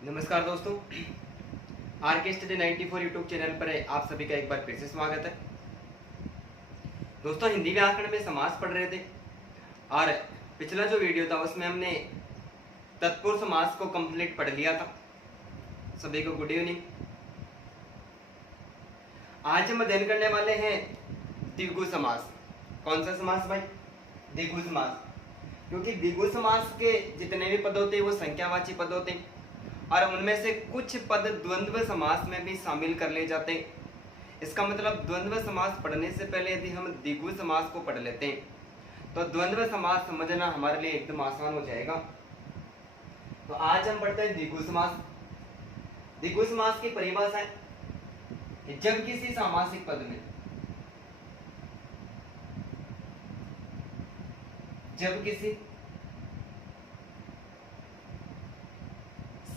नमस्कार दोस्तों, आर के स्टडी 94 यूट्यूब चैनल पर आप सभी का एक बार फिर से स्वागत है। दोस्तों, हिंदी व्याकरण में समास पढ़ रहे थे और पिछला जो वीडियो था उसमें हमने तत्पुरुष समास को कंप्लीट पढ़ लिया था। सभी को गुड इवनिंग। आज हम अध्ययन करने वाले हैं द्विगु समास। कौन सा समास भाई? द्विगु समास। क्योंकि द्विगु समास के जितने भी पद होते हैं वो संख्यावाची पद होते हैं और उनमें से कुछ पद द्वंद्व समास में भी शामिल कर ले जाते हैं। इसका मतलब द्वंद्व समास पढ़ने से पहले यदि हम द्विगु समास को पढ़ लेते हैं तो द्वंद्व समास समझना हमारे लिए एकदम आसान हो जाएगा। तो आज हम पढ़ते हैं द्विगु समास। द्विगु समास की परिभाषा है कि जब किसी सामासिक पद में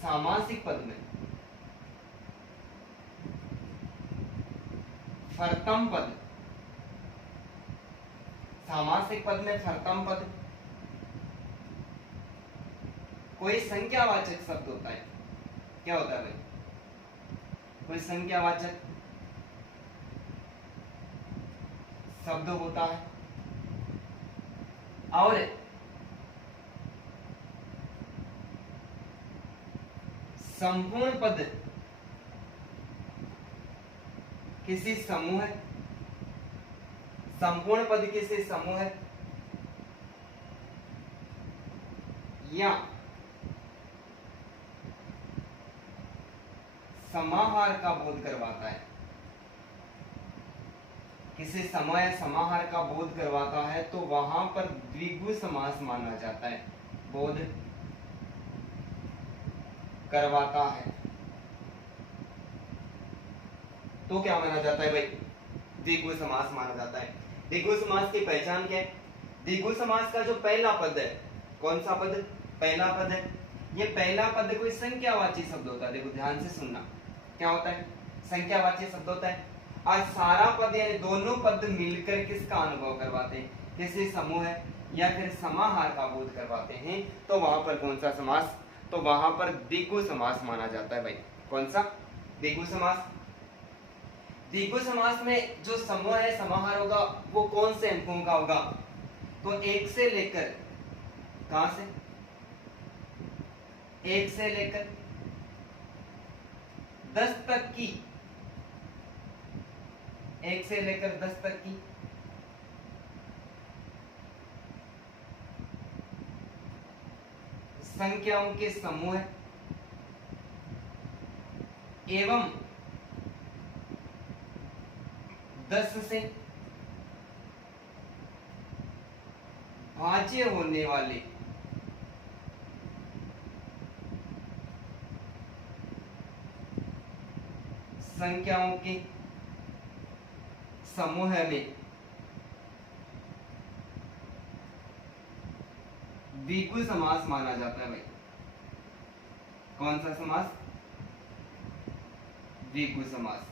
सामासिक पद में फर्तम पद, सामासिक पद में फर्तम पद कोई संख्यावाचक शब्द होता है। क्या होता है भाई? कोई संख्यावाचक शब्द होता है और संपूर्ण पद किसी समूह है, संपूर्ण पद किसी समूह है या समाहार का बोध करवाता है। किसी समूह या समाहार का बोध करवाता है तो वहां पर द्विगु समास माना जाता है। बोध करवाता है तो क्या माना जाता है भाई? द्विगु समास माना जाता है। द्विगु समास की पहचान क्या है? द्विगु समास का जो पहला पद है, कौन सा पद? पहला पद है। ये पहला पद कोई संख्यावाची शब्द होता है। देखो ध्यान से सुनना, क्या होता है? संख्यावाची शब्द होता है और सारा पद यानी दोनों पद मिलकर किसका अनुभव करवाते हैं? किसी समूह है या फिर समाहार का बोध करवाते हैं तो वहां पर कौन सा समास? तो वहां पर द्विगु समास माना जाता है भाई। कौन सा? द्विगु समास। द्विगु समास में जो समूह है, समाहार होगा, वो कौन से अंकों का होगा? तो एक से लेकर, कहां से? एक से लेकर 10 तक की, एक से लेकर 10 तक की संख्याओं के समूह एवं 10 से भाज्य होने वाले संख्याओं के समूह में द्विगु समास माना जाता है भाई। कौन सा समास? द्विगु समास।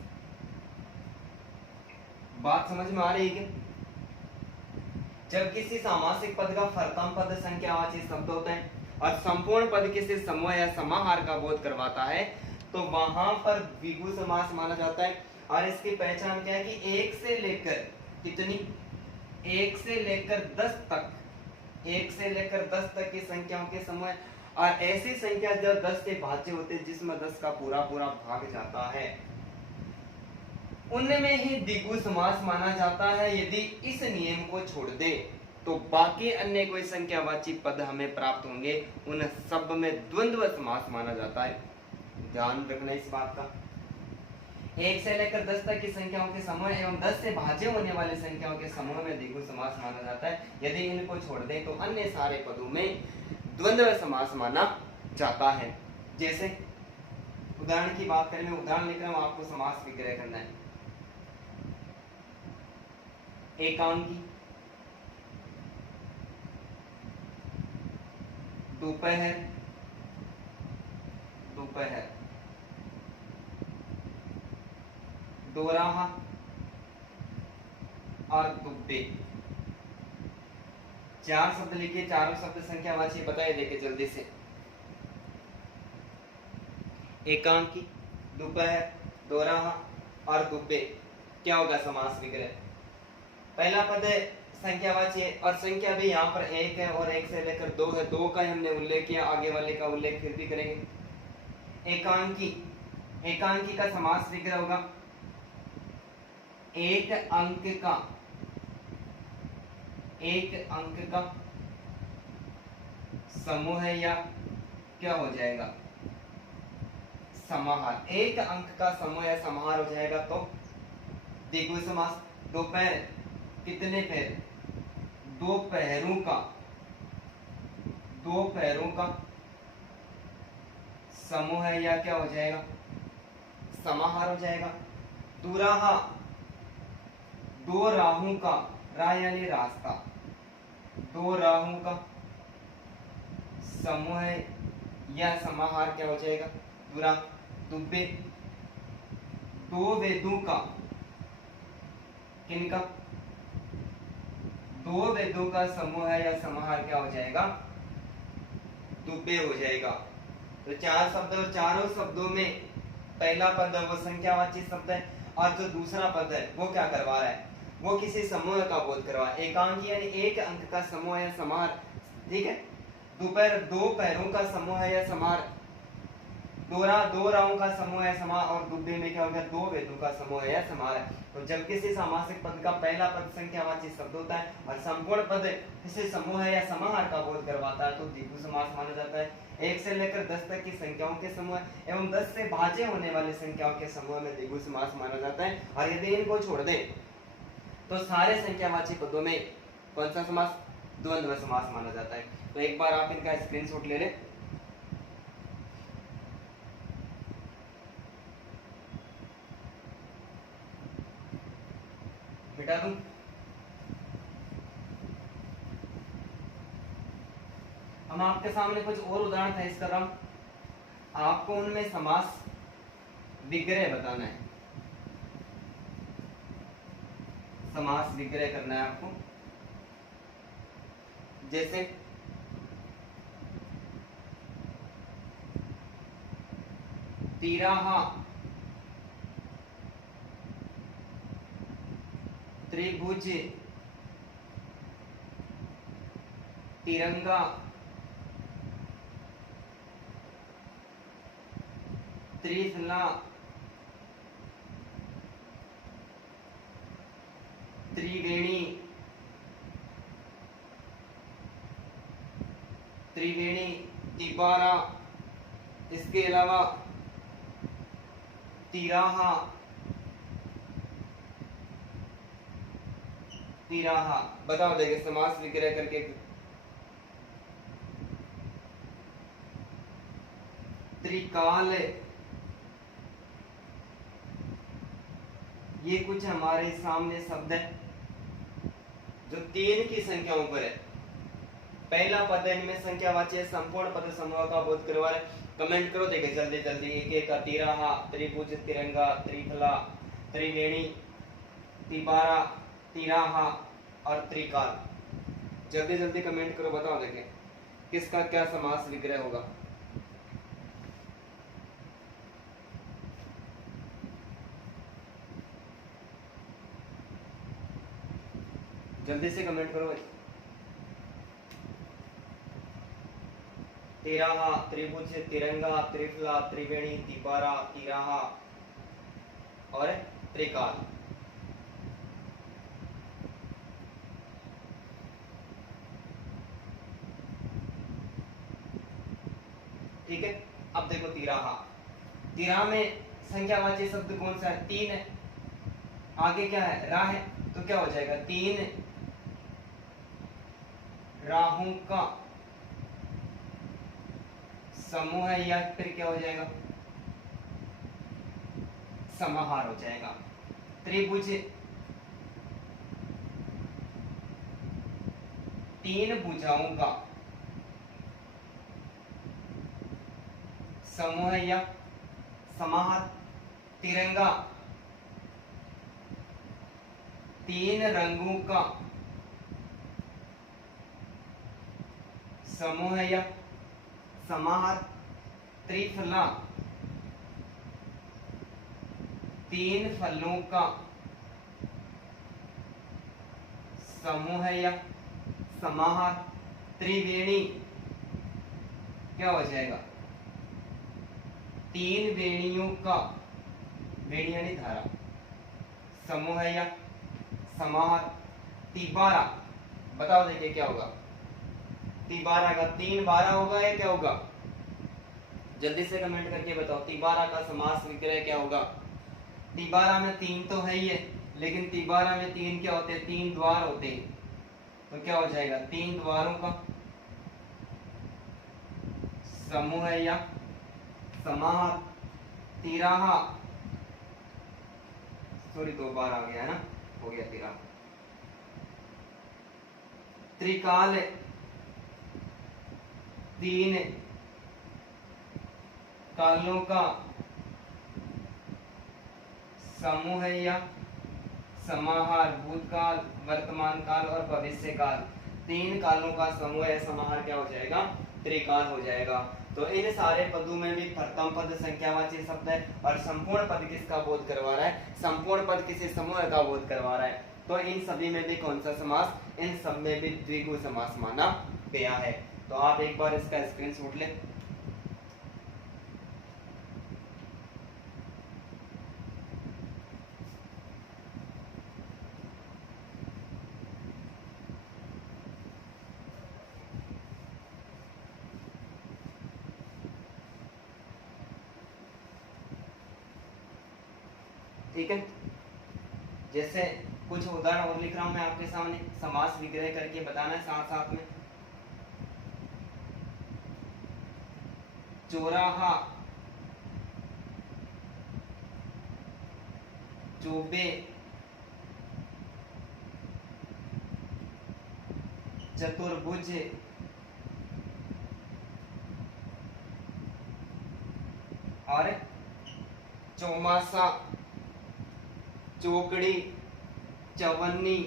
बात समझ में आ रही है क्या? जब किसी सामासिक पद का फर्तम पद संख्यावाची शब्द होता है और संपूर्ण पद किसी समूह या समाहार का बोध करवाता है तो वहां पर द्विगु समास माना जाता है। और इसकी पहचान क्या है कि एक से लेकर कितनी? एक से लेकर 10 तक, एक से लेकर 10 तक की संख्याओं के समूह और ऐसी संख्या जो 10 के भाज्य होते हैं जिसमें 10 का पूरा पूरा भाग जाता है उनमें ही द्विगु समास माना जाता है। यदि इस नियम को छोड़ दे तो बाकी अन्य कोई संख्यावाची पद हमें प्राप्त होंगे, उन सब में द्वंद्व समास माना जाता है। ध्यान रखना इस बात का। एक से लेकर 10 तक की संख्याओं के समूह एवं 10 से भाज्य होने वाली संख्याओं के समूह में द्विगु समास माना जाता है। यदि इनको छोड़ दें तो अन्य सारे पदों में द्वंद्व समास माना जाता है। जैसे उदाहरण की बात करें, मैं उदाहरण लिख रहा हूं, आपको समास विग्रह करना है। एकांकी, दोपहर, दोपहर, दोराहा और दुब्बे। 4 शब्द लिखिए, चारों शब्द संख्यावाची बताइए, देखे जल्दी से। एकांकी, दोपहर, दोराहा और दुब्बे क्या होगा समास विग्रह। पहला पद है संख्यावाची है और संख्या भी यहाँ पर एक है और एक से लेकर दो है, दो का हमने उल्लेख किया, आगे वाले का उल्लेख फिर भी करेंगे। एकांकी, एकांकी का समास विग्रह होगा एक अंक का, एक अंक का समूह है या क्या हो जाएगा समाहार। एक अंक का समूह या समाहार हो जाएगा तो द्विगु समास। दोपहर, कितने पैर, दो पैरों का, दो पैरों का समूह है या क्या हो जाएगा समाहार हो जाएगा। दुराहा, दो राहों का, राह यानी रास्ता, दो राहों का समूह है या समाहार क्या हो जाएगा दुरा। दुब्बे, दो वेदों का, किनका, दो वेदों का समूह है या समाहार क्या हो जाएगा दुब्बे हो जाएगा। तो चार शब्द और चारों शब्दों में पहला पद है वो संख्यावाची शब्द है और जो दूसरा पद है वो क्या करवा रहा है, वो किसी समूह का बोध करवा। एकांकी यानी एक अंक का समूह या समाहार, ठीक है। दोपहर, दो पैरों का समूह है या समाहार। दोरा, दो राहों का समूह है समाहार। और दुब्बे में क्या हो गया दो वेदों का समूह है या समाहार है। तो जब किसी सामासिक पद का पहला पद संख्यावाची शब्द होता है और संपूर्ण पद किसी समूह है या समाहार का बोध करवाता है तो द्विगु समास माना जाता है। एक से लेकर 10 तक की संख्याओं के समूह एवं 10 से भाज्य होने वाली संख्याओं के समूह में द्विगु समास माना जाता है। और यदि इनको छोड़ दें तो सारे संख्यावाची पदों में कौन सा समास द्वंद्व समास माना जाता है। तो एक बार आप इनका स्क्रीनशॉट ले लें। मिटा दूं, हम आपके सामने कुछ और उदाहरण पेश कर रहा हूं, आपको उनमें समास विग्रह बताना है, समास विग्रह करना है आपको। जैसे तिराहा, त्रिभुज, तिरंगा, त्रिफला, त्रिवेणी, त्रिवेणी, तिबारा, इसके अलावा तिराहा, तिराहा। बताओ देखिए समास विग्रह करके। त्रिकाल, ये कुछ हमारे सामने शब्द है जो तीन की संख्याओं पर है। पहला पद इनमें संख्यावाची है, संपूर्ण पद समूह का बोध करवा रहे। कमेंट करो देखिए जल्दी जल्दी, एक एक का। तिराहा, त्रिभुज, तिरंगा, त्रिफला, त्रिवेणी, तिबारा, तिराहा और त्रिकाल। जल्दी जल्दी कमेंट करो, बताओ देखें किसका क्या समास विग्रह होगा। जल्दी से कमेंट करो भाई। तिराहा, त्रिभुज, तिरंगा, त्रिफला, त्रिवेणी, तिबारा, तिराहा और त्रिकाल। ठीक है, अब देखो तिराहा। तिराहा में संख्यावाची शब्द कौन सा है, तीन है। आगे क्या है, रा है, तो क्या हो जाएगा तीन राहों का समूह है या फिर क्या हो जाएगा समाहार हो जाएगा। त्रिभुज, तीन भुजाओं का समूह है या समाहार। तिरंगा, तीन रंगों का समूह है या समाहार। त्रिफला, तीन फलों का समूह है या समाहार। त्रिवेणी क्या हो जाएगा, तीन वेणियों का, वेणी यानी धारा, समूह है या समाहार। तिबारा बताओ, देखिए क्या होगा, तिबारा का 3 12 होगा या क्या होगा, जल्दी से कमेंट करके बताओ। तिबारा का समास विग्रह क्या होगा। तिबारा में 3 तो है ही है, लेकिन तिबारा में 3 क्या होते हैं, 3 द्वार होते हैं, तो क्या हो जाएगा, 3 द्वारों का समूह है या समाहार। तिराहा, सॉरी 2 बार आ गया है ना, हो गया तिराहा। त्रिकाल, 3 कालों का समूह है या समाहार। भूतकाल, वर्तमान काल और भविष्य काल, 3 कालों का समूह है, समाहार क्या हो जाएगा, त्रिकाल हो जाएगा। तो इन सारे पदों में भी प्रथम पद संख्यावाची शब्द है, और संपूर्ण पद किसका बोध करवा रहा है, संपूर्ण पद किसी समूह का बोध करवा रहा है। तो इन सभी में भी कौन सा समास, इन सब में भी द्विगु समास माना गया है। तो आप एक बार इसका स्क्रीनशॉट लें। ठीक है, जैसे कुछ उदाहरण और लिख रहा हूं मैं आपके सामने, समास विग्रह करके बताना है साथ साथ में। चौराहा, चौबे, चतुर्भुज, और चौमासा, चौकड़ी, चवन्नी,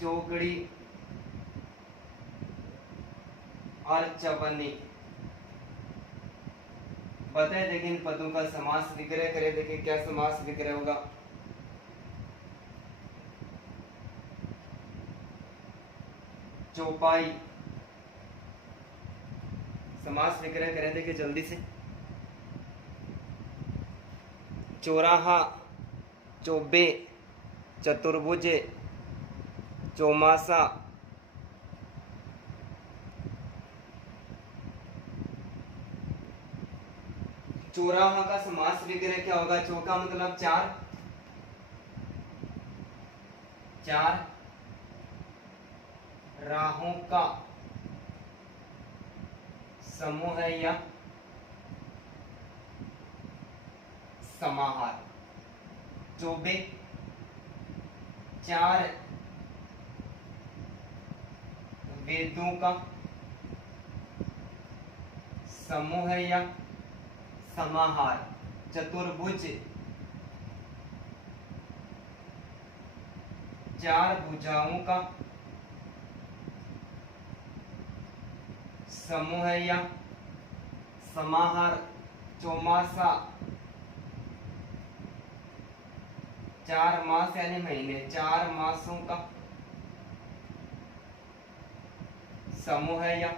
चौकड़ी और चवन्नी। बताए देखिए इन पदों का समास विग्रह करे, देखिए क्या समास विग्रह होगा। चौपाई, समास विग्रह करें देखिए जल्दी से। चौराहा, चौबे, चतुर्भुज, चौमासा, चौराहा का समास विग्रह क्या होगा, चौका मतलब 4, 4 राहों का समूह है या समाहार। चौबे, 4 वेदों का समूह है या समाहार। चतुर्भुज, 4 भुजाओं का समूह है या समाहार। चौमासा, 4 मास यानी महीने, 4 मासों का समूह है या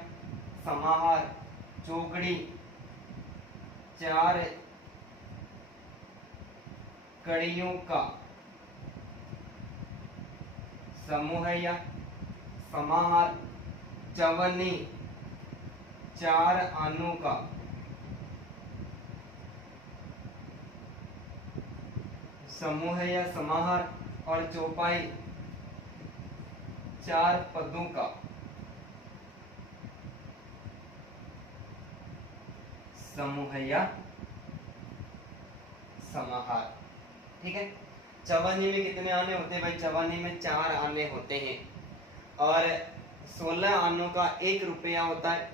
समाहार। चौकड़ी, 4 कड़ियों का समूह है या समाहार। चवन्नी, 4 आनों का समूह है या समाहार। और चौपाई, 4 पदों का समूह है या समाहार। ठीक है, चवन्नी में कितने आने होते हैं भाई, चवन्नी में 4 आने होते हैं, और 16 आनों का 1 रुपया होता है।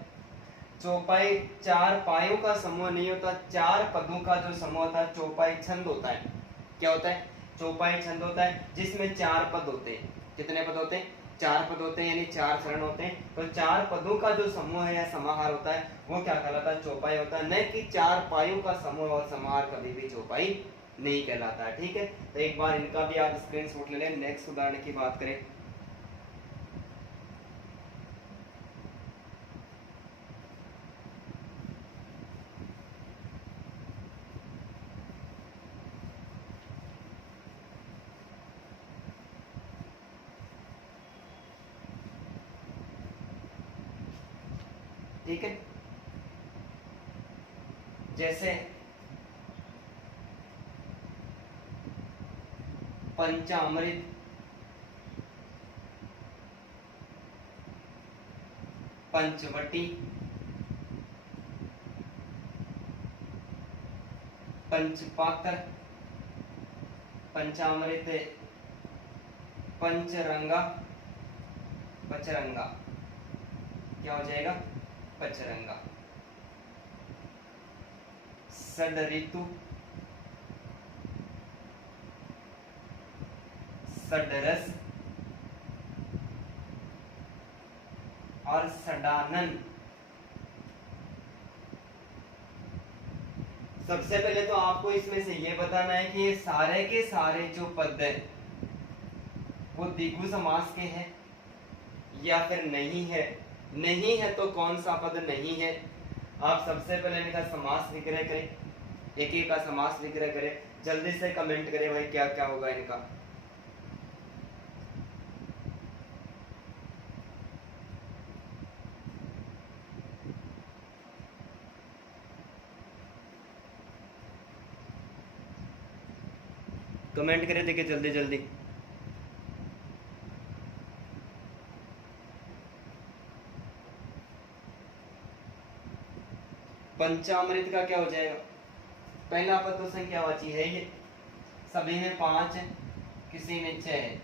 चौपाई 4 पायों का समूह नहीं होता, 4 पदों का जो समूह होता है, चौपाई छंद होता है। क्या होता है, चौपाई छंद होता है, जिसमें 4 पद होते हैं। कितने पद होते हैं, चार पद होते हैं यानी चार चरण होते हैं, तो चार पदों का जो समूह है या समाहार होता है वो क्या कहलाता है, चौपाई होता है। न कि चार पाइयों का समूह और समाहार कभी भी चौपाई नहीं कहलाता है। ठीक है, तो एक बार इनका भी आप स्क्रीनशॉट ले लें। नेक्स्ट उदाहरण की बात करें, ठीक है, जैसे पंचामृत, पंचवटी, पंचपात्र, पंचामृत, पंचरंगा, पचरंगा, क्या हो जाएगा, पचरंगा, षड ऋतु, षडरस और षडानन। सबसे पहले तो आपको इसमें से ये बताना है कि ये सारे के सारे जो पद है वो द्विगु समास के हैं या फिर नहीं है। नहीं है तो कौन सा पद नहीं है, आप सबसे पहले इनका समास विग्रह करें, एक एक का समास विग्रह करें, जल्दी से कमेंट करें भाई क्या क्या होगा इनका। कमेंट करें, देखिए जल्दी जल्दी। पंचामृत का क्या हो जाएगा, पहला पद तो संख्यावाची है ये, सभी में पांच है, किसी में छह है,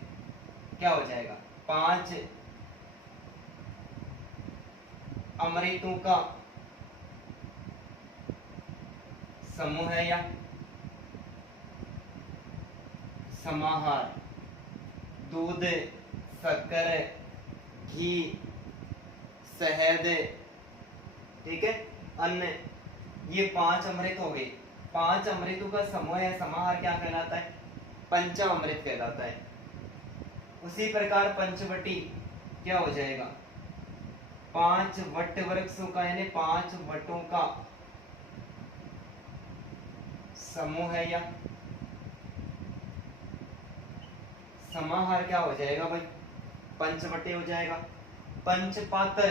क्या हो जाएगा, पांच अमृतों का समूह है या समाहार। दूध, शक्कर, घी, शहद, ठीक है, अन्न, ये पांच अमृत हो गए। पांच अमृतों का समूह है समाहार क्या कहलाता है, पंचामृत कहलाता है। उसी प्रकार पंचवटी क्या हो जाएगा, पांच वट वृक्षों का यानी पांच वटों का समूह है या समाहार क्या हो जाएगा भाई, पंचवटी हो जाएगा। पंचपात्र,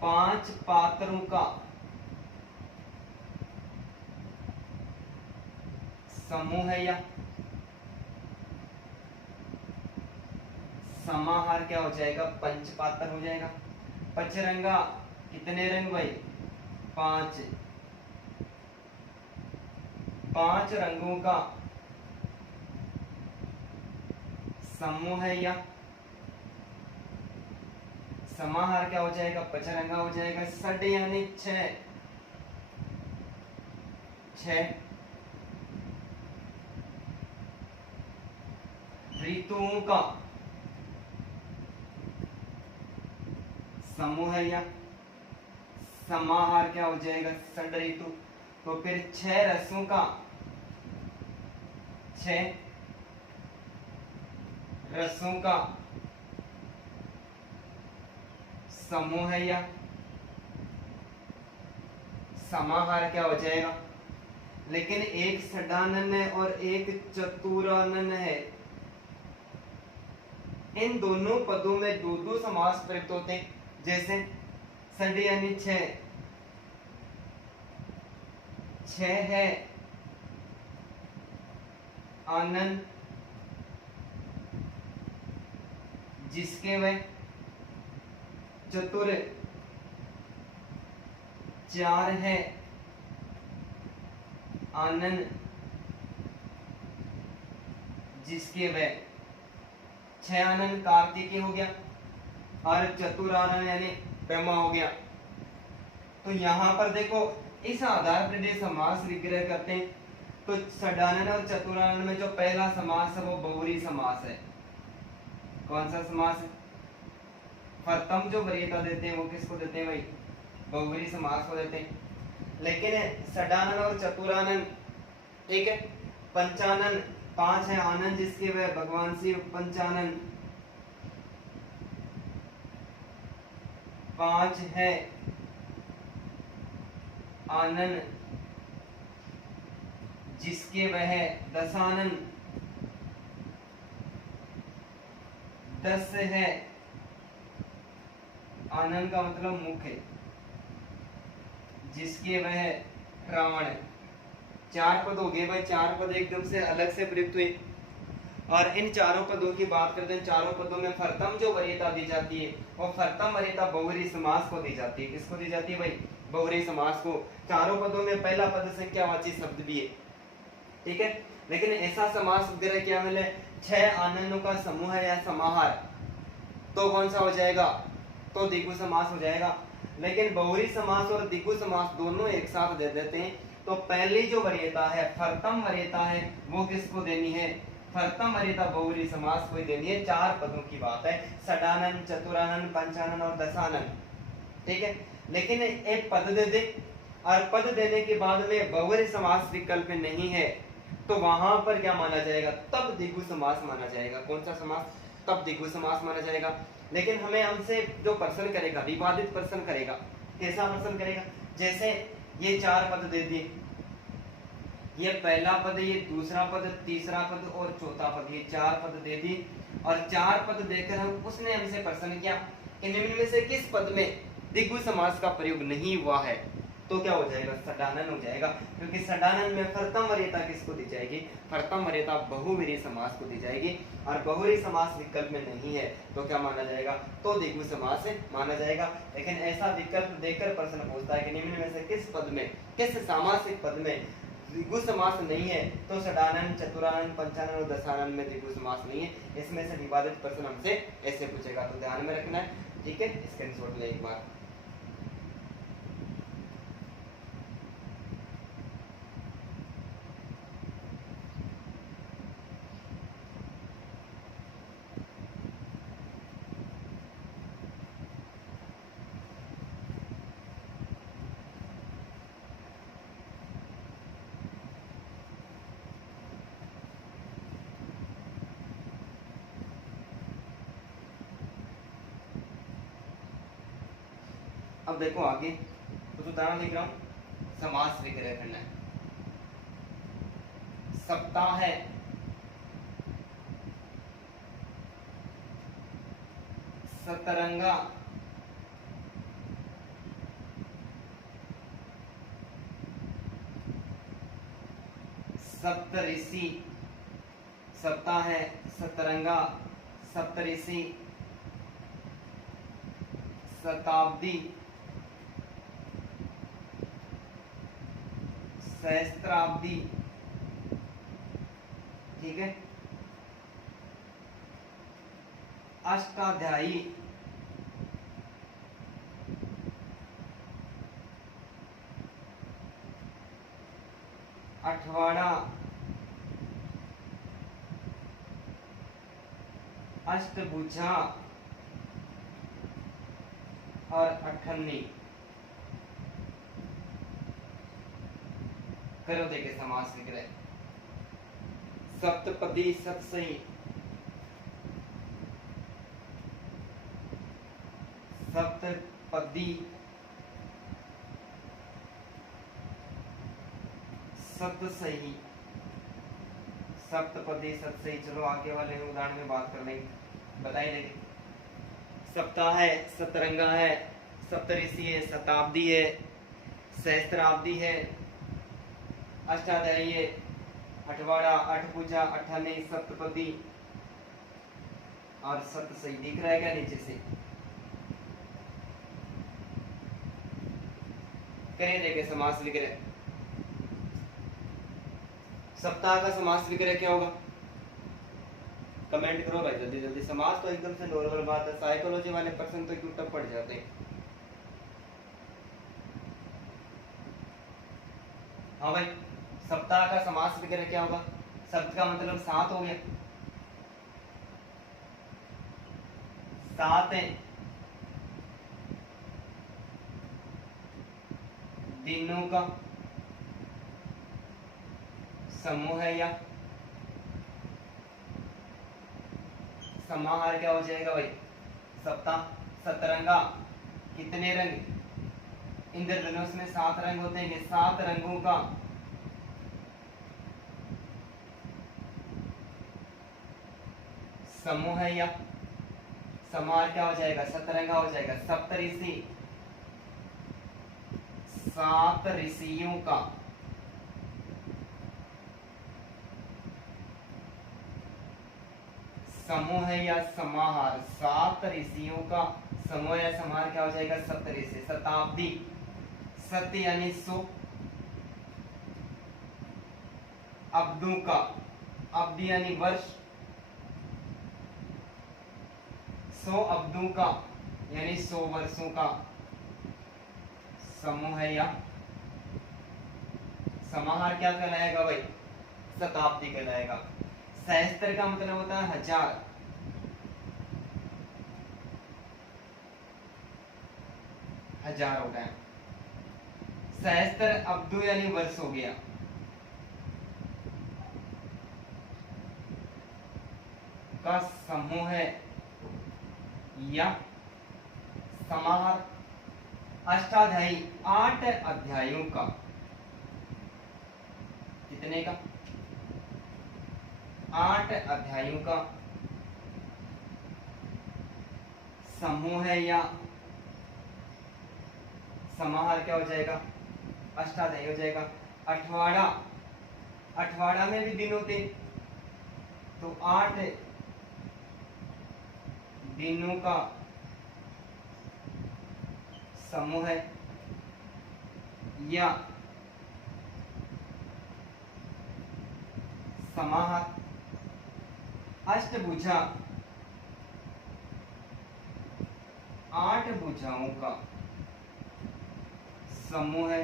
पांच पात्रों का समूह है या समाहार क्या हो जाएगा, पंचपात्र हो जाएगा। पचरंगा, कितने रंग भाई, पांच, पांच रंगों का समूह है या समाहार क्या हो जाएगा, पचरंगा हो जाएगा। षड यानी छह, छह ऋतुओं का समूह है या समाहार क्या हो जाएगा, षड ऋतु। तो फिर छह रसों का, छह रसों का समूह है या समाहार क्या हो जाएगा। लेकिन एक षडानन है और एक चतुरानन है, इन दोनों पदों में दो दो समास प्रयुक्त होते हैं। जैसे षड यानी छह, छह है, आनंद जिसके वह, चतुर चार है, आनंद जिसके वह, छह आनंद कार्तिकी हो गया और चतुरानन यानी ब्रह्मा हो गया। तो यहां पर देखो इस आधार पर जो समास विग्रह करते हैं तो षडानन और चतुरानन में जो पहला समास है वो बहुरी समास है। कौन सा समास है? प्रथम जो वरीयता देते हैं वो किसको देते हैं भाई? बहुवरी समास को देते हैं। लेकिन षडानन और चतुरानन, ठीक है, पंचानन, 5 है आनंद जिसके वह भगवान शिव, पंचानन 5 है आनन जिसके वह दशानन 10 है आनंद का मतलब मुख्य जिसके वह प्राण। 4 पद हो गए भाई, 4 पद एकदम से अलग से प्रयुक्त हुए। और इन चारों पदों की बात करते हैं, चारों पदों में प्रथम जो वरीयता दी जाती है वो प्रथम वरीयता बहुवरी समास को दी जाती है। किसको दी जाती है भाई? बहुवरी समास को। चारों पदों में पहला पद संख्यावाची शब्द भी है, ठीक है। लेकिन ऐसा समास वगैरह क्या मिले, 6 आनंदों का समूह है या समाहार, तो कौन सा हो जाएगा? तो द्विगु समास हो जाएगा। लेकिन बहुवरी समास और द्विगु समास दोनों एक साथ दे देते हैं, तो पहली जो वरीयता है, प्रथम वरीयता है, वो किसको देनी है? प्रथम वरीयता बहुवरी समास को देनी है। 4 पदों की बात है, षडानन, चतुरानन, पंचानन और दशानन, ठीक है। लेकिन एक पद दे दे और पद देने के बाद में बहुवरी समास विकल्प नहीं है, तो वहां पर क्या माना जाएगा? तब द्विगु समास माना जाएगा। कौन सा समास? तब द्विगु समास माना जाएगा। लेकिन हमें हमसे जो प्रश्न करेगा, विवादित प्रश्न करेगा। कैसा प्रश्न करेगा? जैसे ये 4 पद दे दिए, ये पहला पद, ये दूसरा पद, तीसरा पद और चौथा पद, ये 4 पद दे दी और 4 पद देकर उसने हमसे प्रश्न किया कि निम्न में से किस पद में द्विगु समास का प्रयोग नहीं हुआ है, तो क्या हो जाएगा? षडानन हो जाएगा, क्योंकि षडानन में प्रथम वरीयता किसको दी जाएगी? प्रथम वरीयता बहुवरी समास को दी जाएगी और बहुवरी समास विकल्प में नहीं है, तो क्या माना जाएगा? तो द्विगु समास माना जाएगा। लेकिन ऐसा विकल्प देकर प्रश्न पूछता है कि निम्न में से किस पद में, किस सामासिक पद में द्विगु समास नहीं है, तो षडानन, चतुरानन, पंचानन और दशानन में द्विगु समास नहीं है। इसमें से विवादित प्रश्न हमसे ऐसे पूछेगा, तो ध्यान में रखना है, ठीक है। स्क्रीनशॉट ले एक बार। अब देखो आगे कुछ उदाहरण लिख रहा हूं। समास विग्रह करना है। सप्ताह है, सतरंगा, सप्तऋषि। सप्ताह है, सतरंगा, सप्तऋषि, शताब्दी, सहस्त्राब्दी, ठीक है, अष्टाध्यायी, अठवाड़ा, अष्टभुजा और अठन्नी। करो देखे समास विग्रह। सप्तपदी, सतसई, सप्तपदी, सतसई, सप्तपदी, सतसई। चलो आगे वाले उदाहरण में बात कर लेंगे, बताइए। सप्ताह है, सतरंगा है, सप्तऋषि है, शताब्दी है, सहस्त्राब्दी है, अष्टाध्यायी है, अठवाड़ा, अठभुजा, अठन्नी, सप्तपदी और सतसई। दिख रहा है क्या नीचे से? करिए देखे समास विग्रह। सप्ताह का समास विग्रह क्या होगा? कमेंट करो भाई जल्दी जल्दी। समास तो एकदम से नॉर्मल बात है, साइकोलॉजी वाले पर्सन तो क्यों टप पड़ जाते हैं। हाँ भाई, सप्ताह का समास विग्रह क्या होगा? शब्द का मतलब 7 हो गया, 7 दिनों का समूह है, या समाहार क्या हो जाएगा भाई? सप्ताह। सतरंगा कितने रंग? इंद्रधनुष में 7 रंग होते हैं, 7 रंगों का समूह है, या समाहार क्या हो जाएगा? सतरंगा हो जाएगा। सप्तऋषि 7 ऋषियों का समूह है, या समाहार? 7 ऋषियों का समूह या समाहार क्या हो जाएगा? सप्तऋषि। शताब्दी सत्य यानी 100, अब्दों का, अब्दी यानी वर्ष, 100 अब्दों का यानी 100 वर्षों का समूह है, या समाहार क्या कहलाएगा भाई? शताब्दी कहलाएगा। सहस्त्र का मतलब होता है 1000, हजार हो गया। सहस्त्र अब्दु यानी वर्ष हो गया। का समूह है या समाहार। अष्टाध्यायी 8 अध्यायों का, कितने का? 8 अध्यायों का समूह है, या समाहार क्या हो जाएगा? अष्टाध्यायी हो जाएगा। अठवाड़ा, अठवाड़ा में भी दिन होते, तो 8 दिनों का समूह है, या समाहार। अष्टभुजा 8 भुजाओं का समूह है,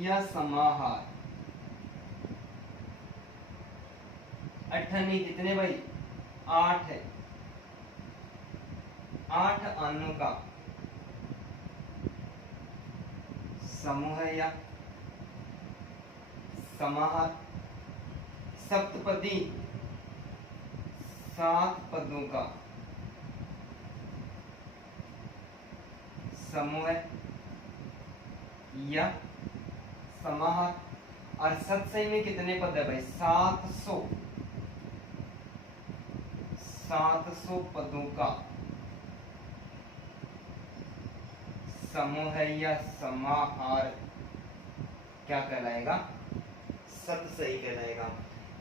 या समाहार। अठन्नी कितने भाई? 8 है। 8 अन्नों का समूह है, या समाहार। सप्तपदी 7 पदों का समूह है, या समाहार। और सत्संग में कितने पद है भाई? 700 पदों का समूह है, या समाहार क्या कहलाएगा? सत्सई कहलाएगा।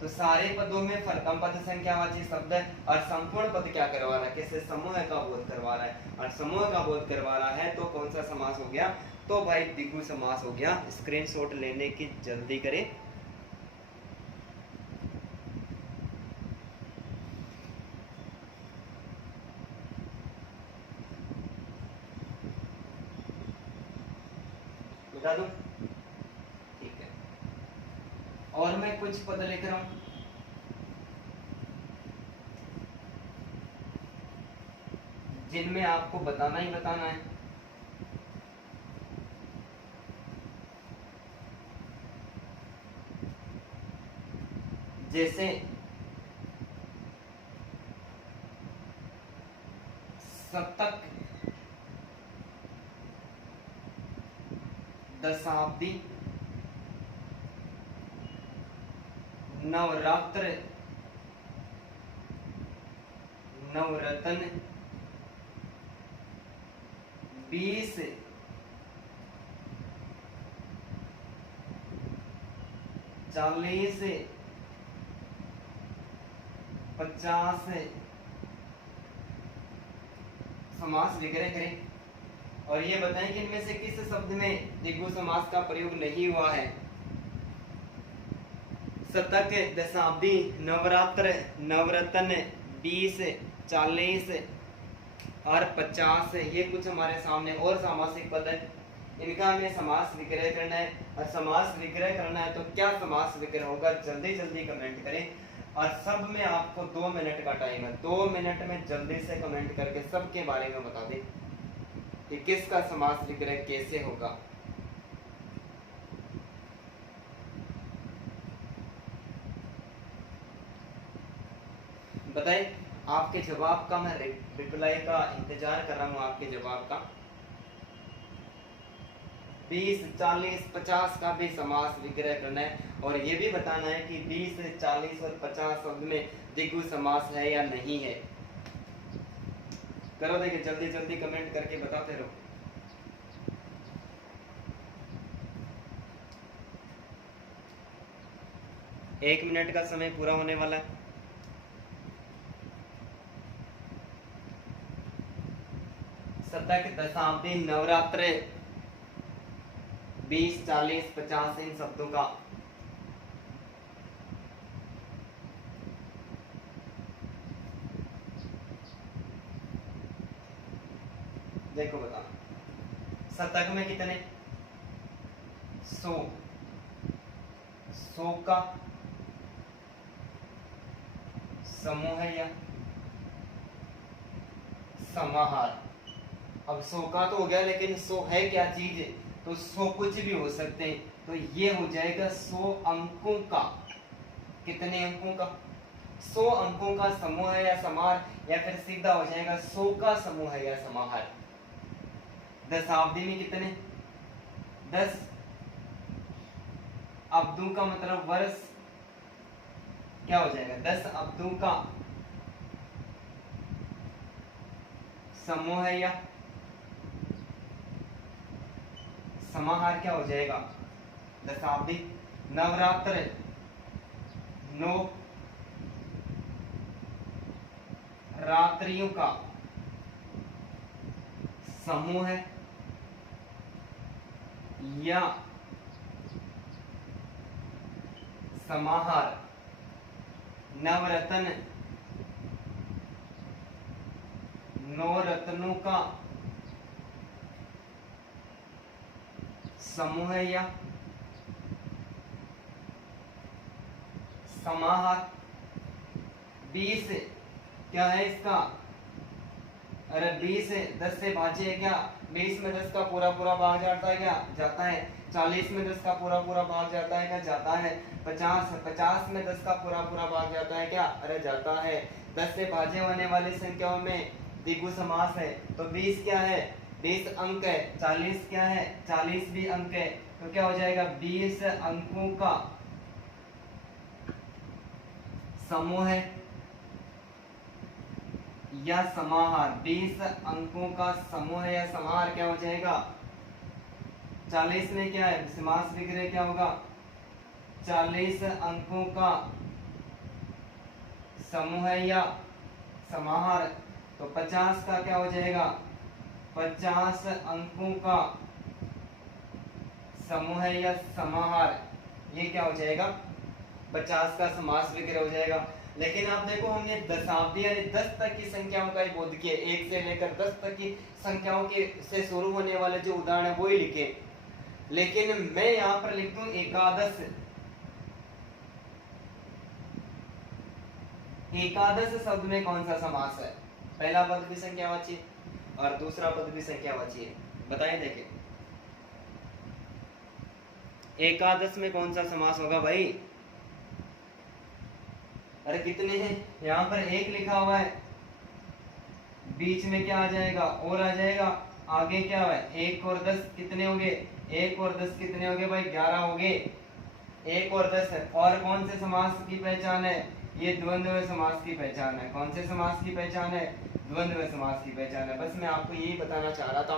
तो सारे पदों में प्रथम पद संख्यावाची शब्द है, और संपूर्ण पद क्या करवा रहा है? किससे? समूह का बोध करवा रहा है। और समूह का बोध करवा रहा है तो कौन सा समास हो गया? तो भाई द्विगु समास हो गया। स्क्रीनशॉट लेने की जल्दी करें। बता दूं? ठीक है। और मैं कुछ पद लिख रहा हूं, जिनमें आपको बताना ही बताना है। जैसे शतक, दशाब्दी, नवरात्र, नवरत्न, 20, 40, 50 समास वगैरह करें। और ये बताएं कि इनमें से किस शब्द में द्विगु समास का प्रयोग नहीं हुआ है? शतक, दशाब्दी, नवरात्र, नवरत्न, 20, 40 और 50, ये कुछ हमारे सामने और सामासिक पद है। इनका हमें समास विग्रह करना है। और समास विग्रह करना है तो क्या समास विग्रह होगा? जल्दी जल्दी कमेंट करें। और सब में आपको 2 मिनट का टाइम है। 2 मिनट में जल्दी से कमेंट करके सबके बारे में बता दे कि किसका समास विग्रह कैसे होगा। बताइए, आपके जवाब का मैं रिप्लाई का इंतजार कर रहा हूं, आपके जवाब का। 20, 40, 50 का भी समास विग्रह करना है और ये भी बताना है कि 20, 40 और 50 शब्द में द्विगु समास है या नहीं है। करो, देखिए जल्दी जल्दी कमेंट करके बताते रहो। एक मिनट का समय पूरा होने वाला है। शतक, दशाब्दी, नवरात्र, 20, 40, 50 इन शब्दों का देखो बताना। शतक में कितने? 100। 100 का समूह है या समाहार? अब 100 का तो हो गया, लेकिन 100 है क्या चीज? तो 100 कुछ भी हो सकते हैं। तो ये हो जाएगा 100 अंकों का। कितने अंकों का? 100 अंकों का समूह है या समाहार, या फिर सीधा हो जाएगा 100 का समूह है या समाहार। दशाब्दी में कितने? 10। अब्दों का मतलब वर्ष, क्या हो जाएगा? 10 अब्दों का समूह है या समाहार, क्या हो जाएगा? दशाब्दी। नवरात्र, 9 रात्रियों का समूह है या समाहार। नवरत्न, 9 रत्नों का समूह है या समाहार। 20 क्या है इसका? अरे 20 10 से भाज्य है क्या? 20 में 10 का पूरा पूरा भाग जाता है क्या? जाता है। 40 में 10 का पूरा पूरा भाग जाता है क्या? जाता है। 50 में 10 का पूरा पूरा भाग जाता है क्या? अरे जाता है। 10 से भाज्य होने वाली संख्याओं में द्विगु समास है। तो 20 क्या है? 20 अंक है। 40 क्या है? 40 भी अंक है। तो क्या हो जाएगा? 20 अंकों का समूह है या समाहार। 20 अंकों का समूह है या समाहार, क्या हो जाएगा? 40 में क्या है? समास विग्रह क्या होगा? 40 अंकों का समूह है या समाहार। तो 50 का क्या हो जाएगा? 50 अंकों का समूह है या समाहार। ये क्या हो जाएगा? 50 का समास विग्रह हो जाएगा। लेकिन आप देखो, हमने दशाब्दी यानी 10 तक की संख्याओं का ही बोध किया। 1 से लेकर 10 तक की संख्याओं के से शुरू होने वाले जो उदाहरण है वो ही लिखे। लेकिन मैं यहाँ पर लिख दूं एकादश। एकादश शब्द में कौन सा समास है? पहला पद भी संख्यावाची और दूसरा पद भी संख्यावाची है। बताएं, देखें एकादश में कौन सा समास होगा भाई? अरे कितने हैं? यहाँ पर 1 लिखा हुआ है, बीच में क्या आ जाएगा? और आ जाएगा। आगे क्या है? 1 और 10 कितने होंगे? 1 और 10 कितने होंगे भाई? 11 होंगे। 1 और 10 है। और कौन से समास की पहचान है? ये द्वंद्व समास की पहचान है। कौन से समास की पहचान है? द्वंद्व समास की पहचान है। बस मैं आपको यही बताना चाह रहा था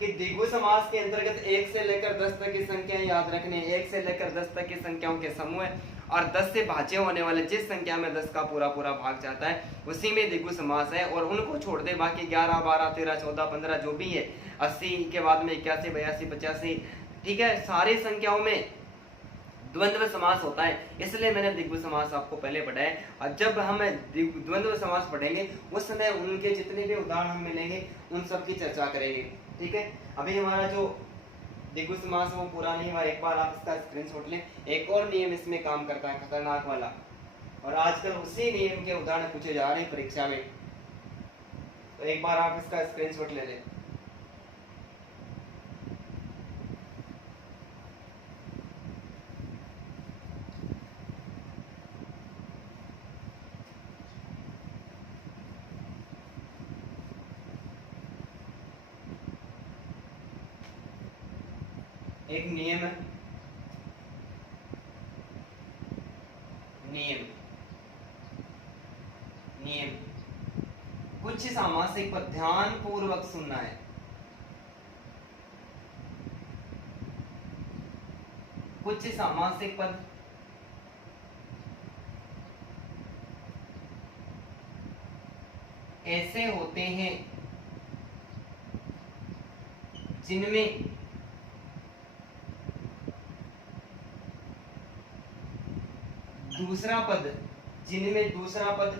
कि द्विगु समास के अंतर्गत 1 से लेकर 10 तक की संख्याएं याद रखनी है। 1 से लेकर 10 तक की संख्याओं के समूह है और 10 से भाज्य होने वाले जिस संख्या में 10 का पूरा पूरा भाग जाता है उसी में द्विगु समास है। और उनको छोड़ दे, बाकी 11, 12, 13, 14, 15 जो भी है, 80 के बाद में 81, 82, 85, ठीक है, सारी संख्याओं में द्वंद्व समास होता है। इसलिए मैंने द्विगु समास आपको पहले पढ़ाया। और जब हम द्वंद्व समास पढ़ेंगे उस समय उनके जितने भी उदाहरण हम मिलेंगे उन सब की चर्चा करेंगे। ठीक है, अभी हमारा जो द्विगु समास वो पूरा नहीं हुआ। एक बार आप इसका स्क्रीनशॉट लें। एक और नियम इसमें काम करता है, खतरनाक वाला। और आजकल उसी नियम के उदाहरण पूछे जा रहे हैं परीक्षा में। तो एक बार आप इसका स्क्रीनशॉट ले लें। एक नियम है, नियम नियम कुछ सामासिक पर ध्यान पूर्वक सुनना है। कुछ सामासिक पद ऐसे होते हैं जिनमें दूसरा पद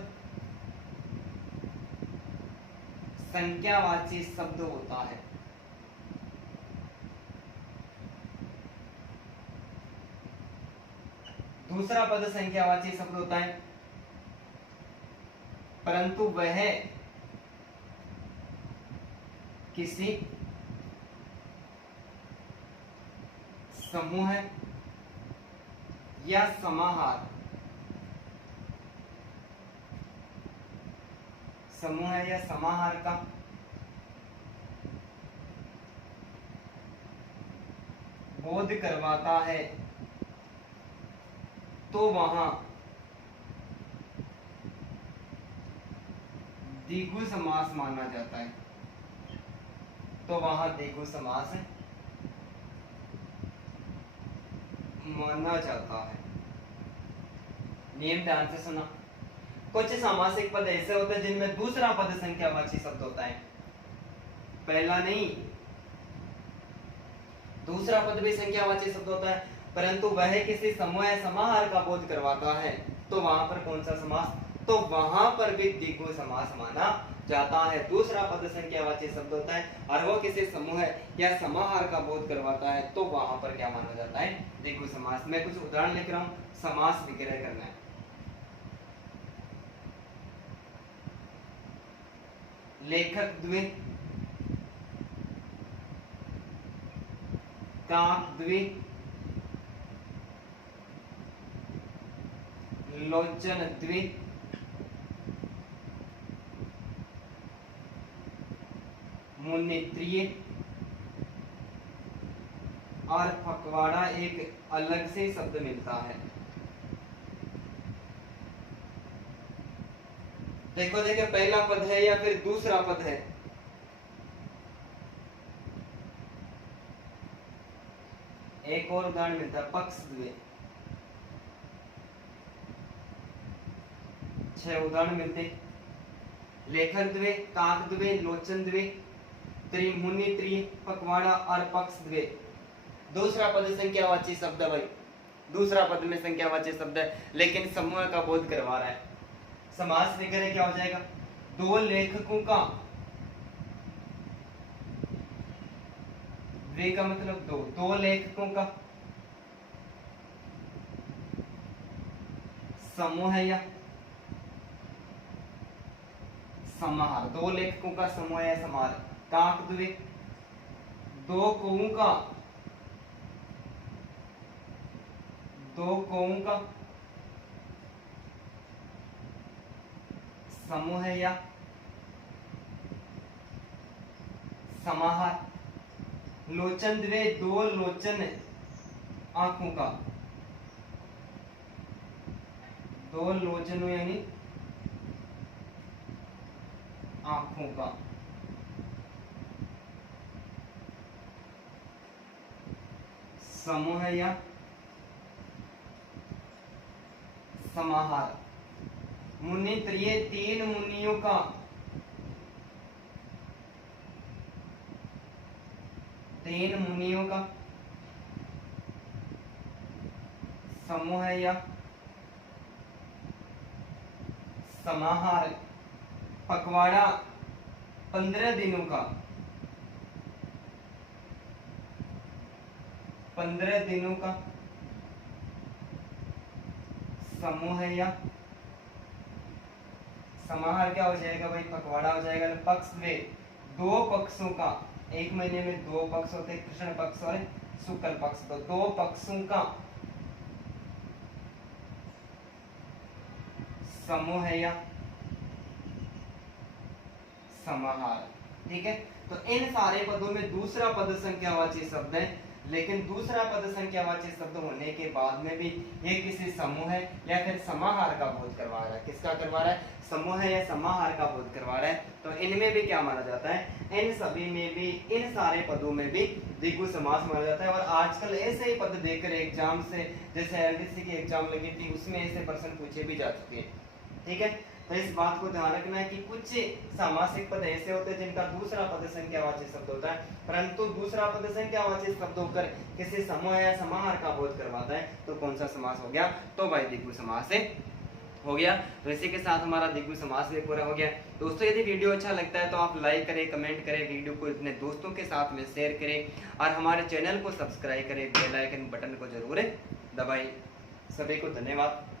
संख्यावाची शब्द होता है। दूसरा पद संख्यावाची शब्द होता है, परंतु वह किसी समूह या समाहार का बोध करवाता है, तो वहां द्विगु समास माना जाता है। तो वहां द्विगु समास माना जाता है। नियम ध्यान से सुना। कुछ सामासिक पद ऐसे होते हैं जिनमें दूसरा पद संख्यावाची शब्द होता है। पहला नहीं, दूसरा पद भी संख्यावाची शब्द होता है, परंतु वह किसी समूह या समाहार का बोध करवाता है। तो वहां पर कौन सा समास? तो वहां पर भी द्विगु समास माना जाता है। दूसरा पद संख्यावाची शब्द होता है और वो किसी समूह या समाहार का बोध करवाता है, तो वहां पर क्या माना जाता है? द्विगु समास। मैं कुछ उदाहरण लिख रहा हूं, समास विग्रह करना है। लेखक द्वे, काक द्वे, लोचन द्वे, मुनि त्रिय और फकवाड़ा एक अलग से शब्द मिलता है। देखो पहला पद है या फिर दूसरा पद है। एक और उदाहरण मिलता है, पक्ष द्वे। 6 उदाहरण मिलते, लेखक द्वे, काक द्वे, लोचन द्वे, त्रिमुनि त्रि, पकवाड़ा और पक्ष द्वे। दूसरा पद संख्यावाची शब्द है भाई, दूसरा पद में संख्यावाची शब्द है, लेकिन समूह का बोध करवा रहा है। समास विग्रह क्या हो जाएगा? दो लेखकों का, द्वे का मतलब दो लेखकों का समूह या समाहार। दो लेखकों का समूह या समाहार। काक द्वे, दो कौओं का समूह या समाहार। लोचन द्वे, दो लोचन आंखों का, दो लोचन यानी आंखों का समूह या समाहार। मुनि त्रिय, तीन मुनियों का समूह या समाहार। पखवाड़ा 15 दिनों का समूह या समाहार क्या हो जाएगा भाई, पखवाड़ा हो जाएगा। पक्ष वे, दो पक्षों का, एक महीने में दो पक्ष होते हैं, कृष्ण पक्ष और शुक्ल पक्ष, तो दो पक्षों का समूह है या समाहार। ठीक है, तो इन सारे पदों में दूसरा पद संख्यावाची शब्द है, लेकिन दूसरा पद संख्यावाची शब्द होने के बाद में भी ये किसी समूह है या फिर समाहार का बोध करवा रहा है। किसका करवा रहा है, समूह है या समाहार का बोध करवा रहा है। तो इनमें भी क्या माना जाता है, इन सभी में भी, इन सारे पदों में भी द्विगु समास माना जाता है। और आजकल ऐसे ही पद देकर एग्जाम से, जैसे एलडीसी की एग्जाम लगी थी उसमें ऐसे प्रश्न पूछे भी जा चुके हैं। ठीक है, तो इस बात को ध्यान रखना है कि कुछ सामासिक पद ऐसे होते हैं जिनका दूसरा पद संख्यावाची शब्द होता है, परंतु दूसरा पद संख्यावाची शब्द होकर किसी समूह या समाहार का बोध करवाता है। तो कौन सा समास हो गया, तो भाई द्विगु समास है हो गया। तो इसी के साथ हमारा द्विगु समास भी पूरा हो गया। दोस्तों यदि वीडियो अच्छा लगता है तो आप लाइक करें, कमेंट करें, वीडियो को अपने दोस्तों के साथ में शेयर करें और हमारे चैनल को सब्सक्राइब करें, बेल आइकन बटन को जरूर दबाएं। सभी को धन्यवाद।